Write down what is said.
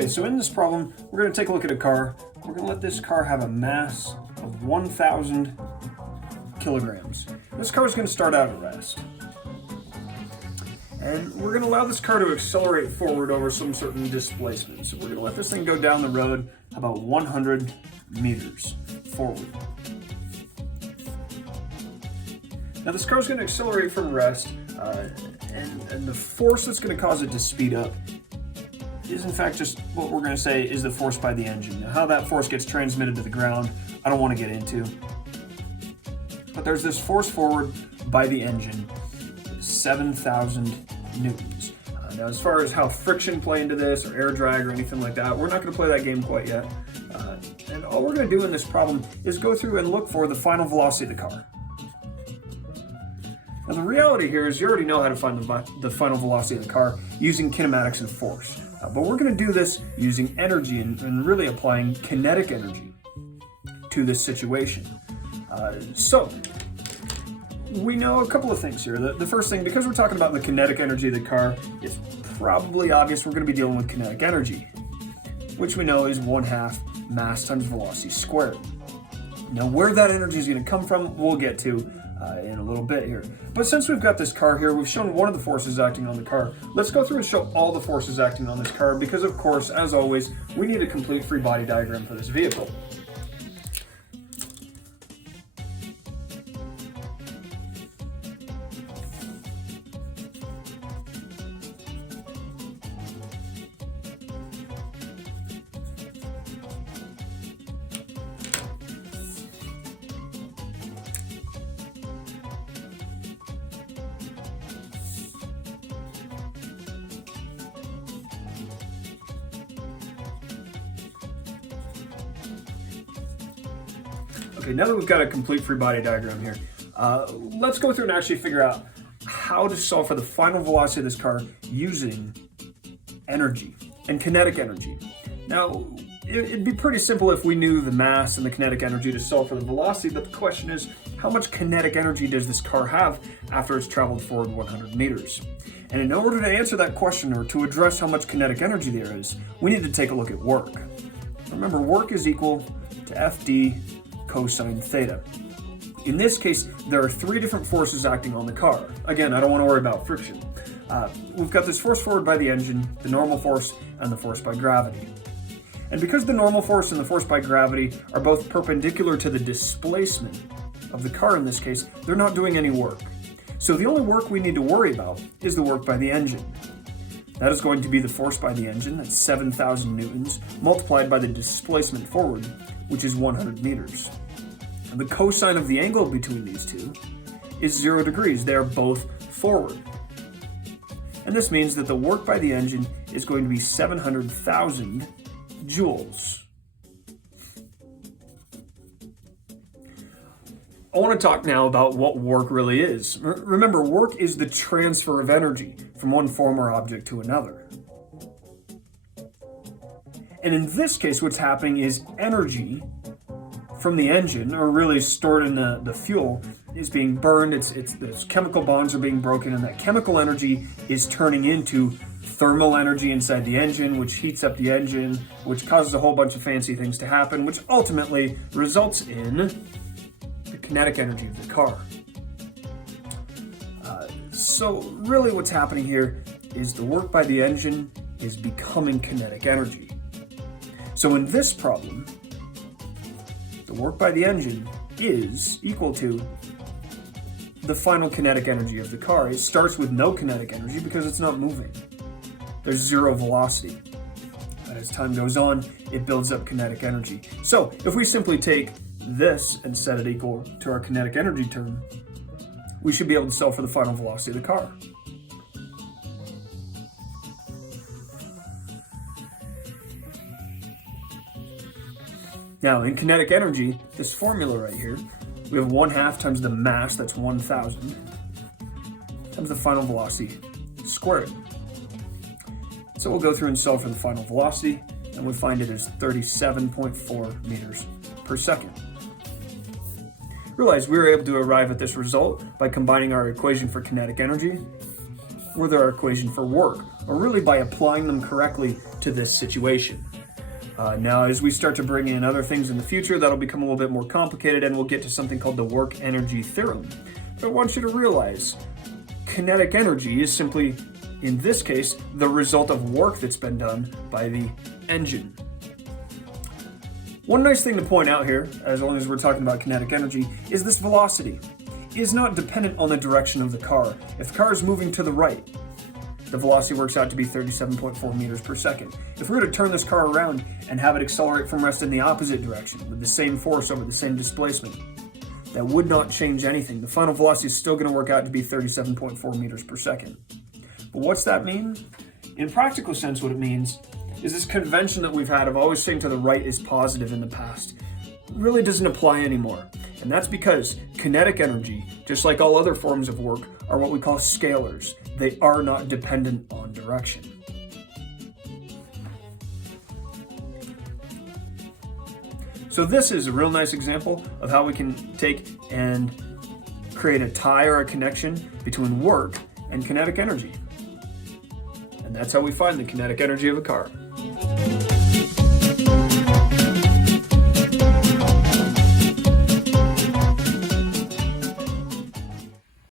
Okay, so in this problem, we're going to take a look at a car. We're going to let this car have a mass of 1,000 kilograms. This car is going to start out at rest. And we're going to allow this car to accelerate forward over some certain displacement. So we're going to let this thing go down the road about 100 meters forward. Now this car is going to accelerate from rest, and the force that's going to cause it to speed up is in fact just what we're going to say is the force by the engine. Now how that force gets transmitted to the ground, I don't want to get into. But there's this force forward by the engine, 7,000 newtons. Now as far as how friction play into this, or air drag or anything like that, we're not going to play that game quite yet. And all we're going to do in this problem is go through and look for the final velocity of the car. Now the reality here is you already know how to find the final velocity of the car using kinematics and force. But we're going to do this using energy and really applying kinetic energy to this situation. So we know a couple of things here. The first thing, because we're talking about the kinetic energy of the car, it's probably obvious we're going to be dealing with kinetic energy, which we know is 1/2 mass times velocity squared. Now where that energy is going to come from, we'll get to in a little bit here. But since we've got this car here, we've shown one of the forces acting on the car. Let's go through and show all the forces acting on this car because, of course, as always, we need a complete free body diagram for this vehicle. Okay, now that we've got a complete free body diagram here, let's go through and actually figure out how to solve for the final velocity of this car using energy and kinetic energy. Now, it'd be pretty simple if we knew the mass and the kinetic energy to solve for the velocity, but the question is, how much kinetic energy does this car have after it's traveled forward 100 meters? And in order to answer that question, or to address how much kinetic energy there is, we need to take a look at work. Remember, work is equal to FD cosine theta. In this case, there are 3 different forces acting on the car. Again, I don't want to worry about friction. We've got this force forward by the engine, the normal force, and the force by gravity. And because the normal force and the force by gravity are both perpendicular to the displacement of the car in this case, they're not doing any work. So the only work we need to worry about is the work by the engine. That is going to be the force by the engine, that's 7,000 newtons, multiplied by the displacement forward, which is 100 meters. And the cosine of the angle between these two is 0 degrees. They are both forward. And this means that the work by the engine is going to be 700,000 joules. I want to talk now about what work really is. Remember, work is the transfer of energy from one form or object to another. And in this case, what's happening is energy from the engine, or really stored in the fuel, is being burned. Its chemical bonds are being broken, and that chemical energy is turning into thermal energy inside the engine, which heats up the engine, which causes a whole bunch of fancy things to happen, which ultimately results in the kinetic energy of the car. So really what's happening here is the work by the engine is becoming kinetic energy. So in this problem, the work by the engine is equal to the final kinetic energy of the car. It starts with no kinetic energy because it's not moving. There's 0 velocity. And as time goes on, it builds up kinetic energy. So if we simply take this and set it equal to our kinetic energy term, we should be able to solve for the final velocity of the car. Now, in kinetic energy, this formula right here, we have 1/2 times the mass, that's 1,000, times the final velocity squared. So we'll go through and solve for the final velocity, and we find it as 37.4 meters per second. Realize we were able to arrive at this result by combining our equation for kinetic energy with our equation for work, or really by applying them correctly to this situation. Now, as we start to bring in other things in the future, that'll become a little bit more complicated, and we'll get to something called the work energy theorem. But I want you to realize kinetic energy is simply, in this case, the result of work that's been done by the engine. One nice thing to point out here, as long as we're talking about kinetic energy, is this velocity is not dependent on the direction of the car. If the car is moving to the right, the velocity works out to be 37.4 meters per second. If we were to turn this car around and have it accelerate from rest in the opposite direction with the same force over the same displacement, that would not change anything. The final velocity is still going to work out to be 37.4 meters per second. But what's that mean? In practical sense, what it means is this convention that we've had of always saying to the right is positive in the past really doesn't apply anymore. And that's because kinetic energy, just like all other forms of work, are what we call scalars. They are not dependent on direction. So this is a real nice example of how we can take and create a tie or a connection between work and kinetic energy. And that's how we find the kinetic energy of a car.